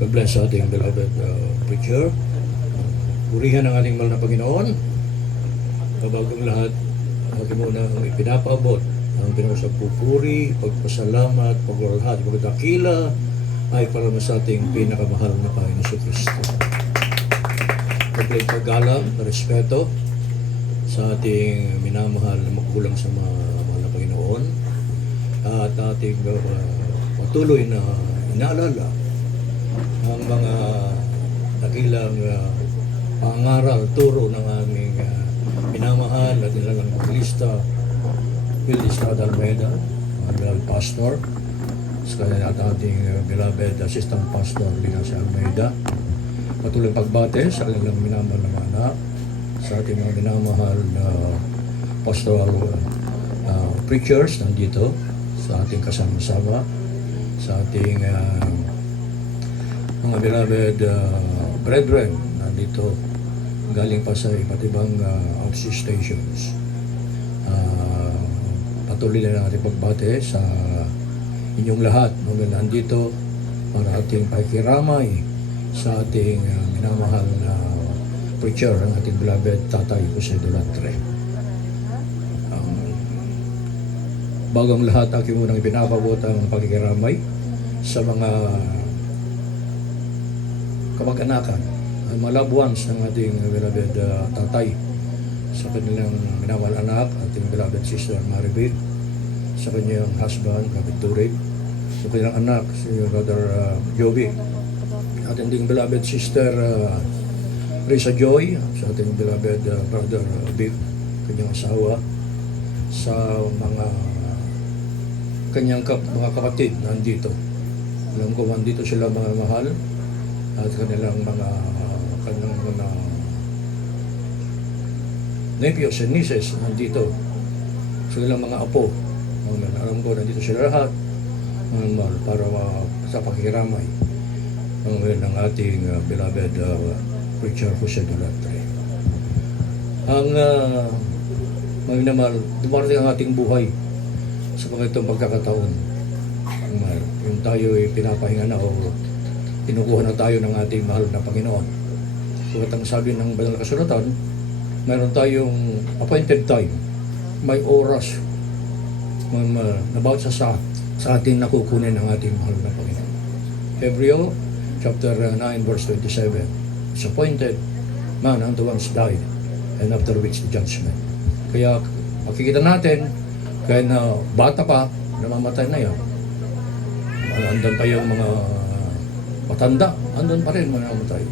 God-bless sa ating beloved preacher. Purihan ang ating mahal na Panginoon. Bagong lahat, aking muna ang ipinapaabot ang pinakasang pupuri, pagpasalamat, paglalahad, pagdakila ay para sa ating pinakamahal na Panginoon sa Kristo. Paggalang, respeto sa ating minamahal na magulang sa mahal na Panginoon at ating patuloy na inaalala ang mga dakilang pangaral, turo ng aming minamahal at nilalang evangelista Will Estrada Almeida, beloved pastor, sa kanya at ating beloved assistant pastor Linas Almeida. Patuloy pagbate sa kanilang minamahal na anak, sa ating mga minamahal na pastoral preachers nandito, sa ating kasama-sama, sa ating mga beloved brethren nandito galing pa sa iba't ibang outreach stations. Patuloy na natin pagbate sa inyong lahat na nandito para ating pakikiramay sa ating minamahal na preacher, ang ating beloved Tatay Jose Dolatre. Bagong lahat, aking munang pinapabot ang pakikiramay sa mga kamag-anakan, ang mga loved ones ng ating beloved tatay, sa kanilang minamahal anak, ating beloved sister Maribel, sa kanyang husband, Kapit Turig, sa kanyang anak, si Brother Joby, ating ding beloved sister Risa Joy, sa ating beloved Brother Vic, kanyang asawa, sa mga kanyang mga kapatid nandito. Alam ko nandito sila mga mahal at kanilang mga nephews and nieces nandito. So ilang mga apo. Alam ko nandito sila lahat para sa pakikiramay ng ating beloved preacher Jose Dolatre. Ang mga naman, dumarating ang ating buhay sa mga itong pagkakataon. Yung tayo ay pinapahinga na o kinukuha na tayo ng ating mahal na Panginoon. Kung ang sabi ng banal na kasulatan, mayroon tayong appointed time, may oras na bawat sa ating nakukunin ng ating mahal na Panginoon. Hebreo chapter 9 verse 27, it's appointed man unto once died and after which the judgment. Kaya makikita natin kaya na bata pa namamatay na yan, andun pa yung mga matanda, andun pa rin manamatay.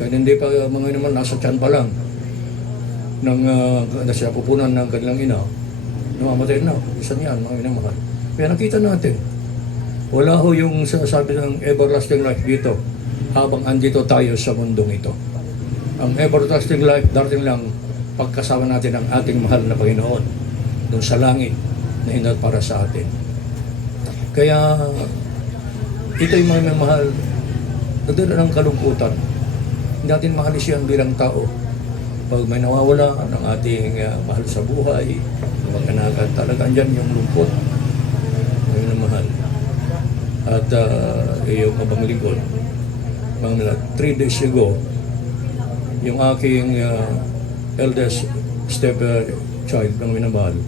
Kaya hindi pa mga naman nasa tiyan pa lang nang nasa pupunan ng kanilang ina, namamatay na, isa niyan, mga minamahal. Kaya nakita natin, wala ho yung sinasabi ng everlasting life dito habang andito tayo sa mundong ito. Ang everlasting life, darating lang pagkasama natin ang ating mahal na Panginoon doon sa langit na hinat para sa atin. Kaya ito yung mga mahal, nagdala ng kalungkutan. Hindi natin mahalis yan bilang tao. Pag may nawawala ng ating mahal sa buhay, mag-anakan, talaga andyan yung lungkot. Yung namahal. At yung abang lingkod, mga 3 days ago, yung aking eldest step child ng minamahal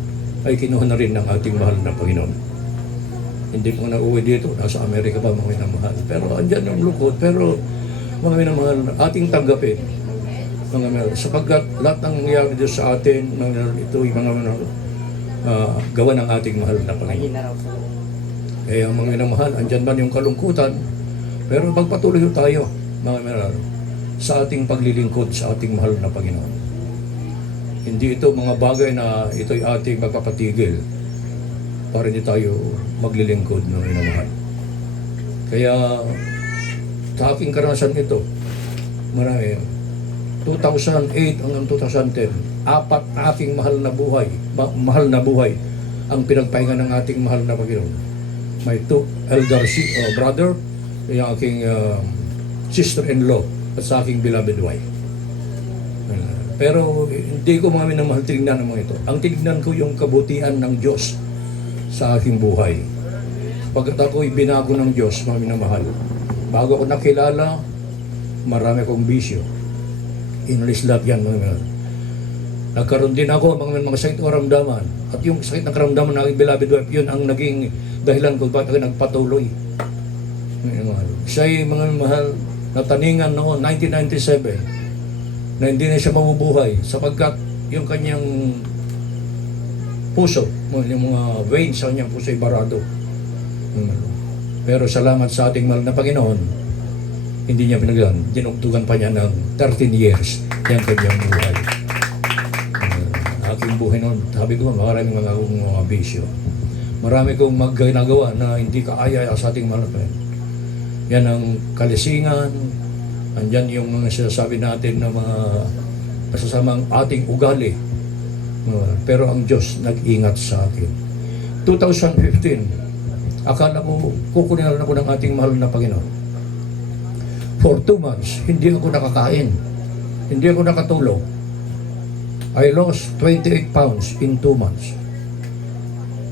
ay kinuha na rin ng ating mahal na Panginoon. Hindi po na uwi dito, nasa Amerika pa mga minamahal. Pero andyan yung lungkot, pero mga minamahal, ating tanggapin. Mga minamahal, sapagkat lahat ng nangyayari dito sa atin, ito yung mga gawa ng ating mahal na Panginoon. Kaya mga minamahal, andyan man yung kalungkutan, pero magpatuloy tayo, mga minamahal, sa ating paglilingkod sa ating mahal na Panginoon. Hindi ito mga bagay na ito'y ating magpapatigil para hindi tayo maglilingkod ng minamahal. Kaya sa aking karanasan ito, marami, 2008 hanggang 2010, 4 aking mahal na buhay ang pinagpahinga ng ating mahal na Panginoon. May 2 elder brother, yung aking sister-in-law at sa aking beloved wife. Pero hindi ko mga minamahal tinignan ng mga ito. Ang tinignan ko yung kabutihan ng Diyos sa aking buhay. Pagkat ako'y binago ng Diyos, mga minamahal, bago ako nakilala, marami akong bisyo. Inalis lahat yan, mga nagkaroon din ako mga sakit ng karamdaman. At yung sakit ng karamdaman ng aking beloved wife, yun ang naging dahilan kung bakit ako nagpatuloy. Siya'y mga mahal na taningan noon, 1997, na hindi na siya mabubuhay sapagkat yung kanyang puso, yung mga veins sa kanyang puso ay barado. Pero salamat sa ating mahal na Panginoon, hindi niya pinagyan, dinugtugan pa niya ng 13 years yung kanyang buhay. Aking buhay noon, sabi ko, maraming mga bisyo. Marami kong magginagawa na hindi kaaya sa ating mahal na Panginoon. Yan ang kalisingan, andyan yung mga sinasabi natin na mga masasamang ating ugali. Pero ang Diyos nag-ingat sa akin. 2015, akala ko kukunin ako ng ating mahal na Panginoon. For 2 months, hindi ako nakakain. Hindi ako nakatulog. I lost 28 pounds in 2 months.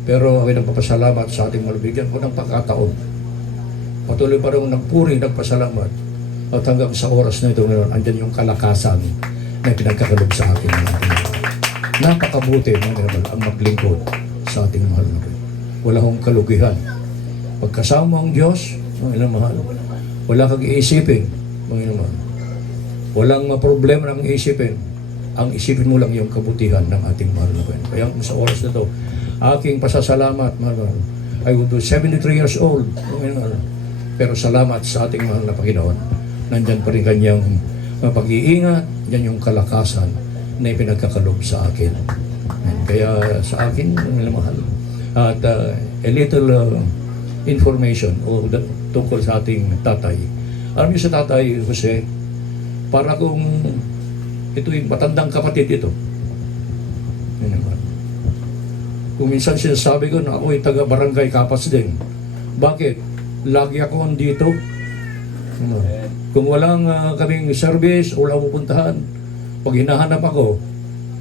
Pero ako nagpapasalamat sa ating malubigyan ko ng pagkataon. Patuloy pa rin nagpuri, nagpasalamat. At hanggang sa oras na ito ngayon, andyan yung kalakasan na pinagkakalob sa akin. Napakabuti ang maglingkod sa ating mahal na Panginoon. Wala akong kalugihan. Pagkasama ang Diyos, mga mahal, wala kang iisipin, mga mahal. Walang problema ng iisipin. Ang isipin mo lang yung kabutihan ng ating mahal na Panginoon. Kaya sa oras na ito, aking pasasalamat, mahal. I will do 73 years old, mga mahal. Pero salamat sa ating mahal na Panginoon. Nandyan pa rin kanyang pag-iingat, yan yung kalakasan na ipinagkakalob sa akin. Kaya sa akin, mahal. At a little information tungkol sa ating tatay. Alam niyo sa tatay, Jose, para kung ito yung matandang kapatid ito. Kung minsan sinasabi ko na ako ay taga-barangay Kapas din. Bakit? Lagi ako andito. Kung walang kaming service o wala pupuntahan, pag hinahanap ako,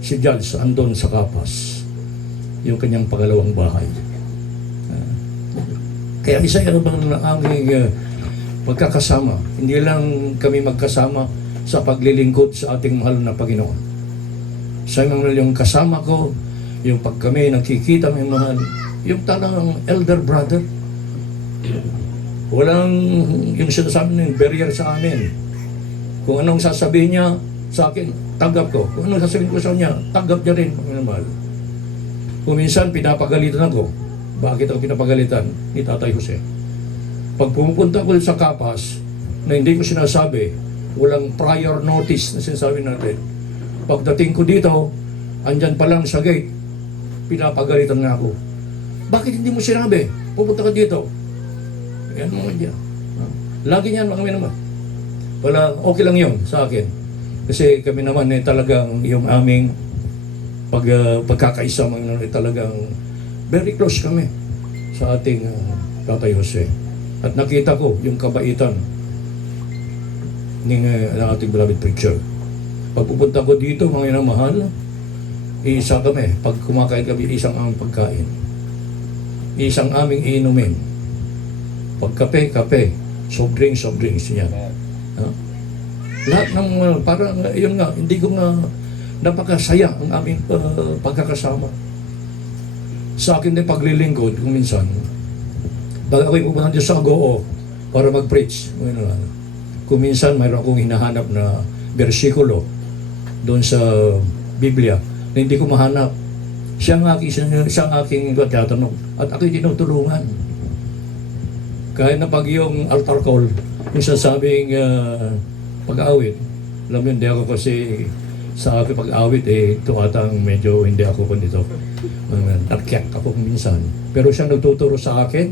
si Jals andon sa Kapas. Yung kanyang pangalawang bahay. Kaya isa yan bang aming magkakasama. Hindi lang kami magkasama sa paglilingkod sa ating mahal na Panginoon. Sa yung kasama ko, yung pag kami nakikita may mahal, yung talagang elder brother. Walang yung sinasabi ng barrier sa amin. Kung anong sasabihin niya sa akin, tanggap ko. Kung anong sasabihin ko sa kanya, tanggap niya rin. Kung minsan pinapagalitan ako, bakit ako pinapagalitan ni Tatay Jose? Pag pumupunta ko sa Kapas, na hindi ko sinasabi, walang prior notice na sinasabi natin. Pagdating ko dito, andyan pa lang sa gate, pinapagalitan na ako. Bakit hindi mo sinabi? Pupunta ka dito. Yan mga dyan. Lagi niyan mga naman. Wala, okay lang yun sa akin. Kasi kami naman talagang yung aming pagkakaisa mga talagang very close kami sa ating Tatay Jose. At nakita ko yung kabaitan ng ating beloved preacher. Pag pupunta ko dito, mga inamahal, isa kami. Pag kumakain kami, isang aming pagkain. Isang aming inumin. Pag kape, soft drinks yan. Lahat ng, parang, yun nga, hindi ko nga napakasaya ang aming pagkakasama. Sa akin din paglilingkod, kung minsan, pag ako'y pupunta dito sa Agoo para mag-preach, kung minsan mayroon akong hinahanap na bersikulo doon sa Biblia na hindi ko mahanap. Siya ang aking tatanong at ako'y tinutulungan. Kahit na pag yung altar call, yung sasabing pag-awit, alam mo, hindi ako kasi sa aking pag-awit, ito atang medyo hindi ako nito. Nakyak ako minsan. Pero siya nagtuturo sa akin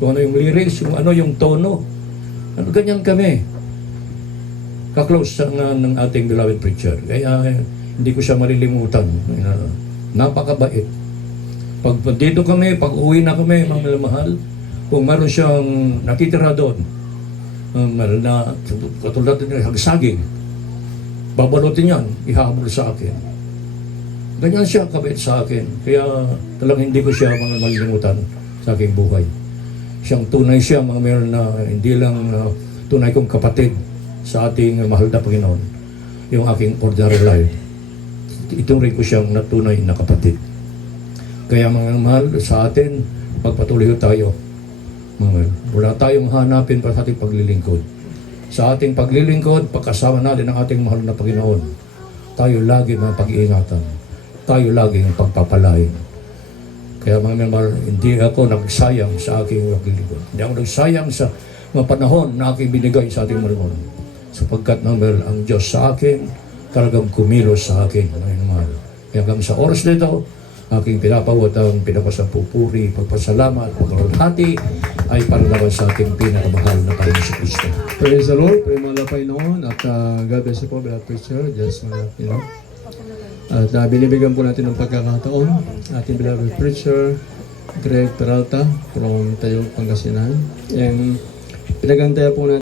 kung ano yung lyrics, kung ano yung tono. Ano ganyan kami. Kaklose ng ating beloved preacher. Kaya hindi ko siya malilimutan. Napakabait. Pag dito kami, pag uwi na kami, mga mahal, kung meron siyang natitira doon, na katulad ng hagsaging, babalutin yan, ihahabol sa akin. Ganyan siya kabait sa akin. Kaya talagang hindi ko siya malilimutan sa aking buhay. Siyang tunay siya, mga meron na hindi lang tunay kong kapatid sa ating mahal na Panginoon, yung aking ordinary life. Itong rin ko siyang natunay na kapatid. Kaya mga mahal, sa atin, magpatuloy tayo. Wala tayong hanapin para sa ating paglilingkod. Sa ating paglilingkod, pagkasama natin ang ating mahal na Panginoon, tayo lagi mga pag-iingatan. Tayo lagi ang pagpapalain. Kaya mga mahal, hindi ako nagsayang sa aking paglilingkod. Hindi ako nagsayang sa mga panahon na aking binigay sa ating Panginoon. Sapagkat mga mahal, ang Diyos sa akin, talagang kumilos sa akin, mga mahal. Kaya hanggang sa oras nito, aking pinapawat ang pinapasapupuri, pagpasalamat, pagkaroonhati ay para naman sa ating pinakamahal na Panginoon si Kristo. Praise the Lord, praise mga Panginoon, at God bless you po, beloved preacher, just mga Panginoon. At binibigyan po natin ng pagkakataon, ating beloved preacher, Greg Peralta, from Tayog, Pangasinan. And pinagantaya po natin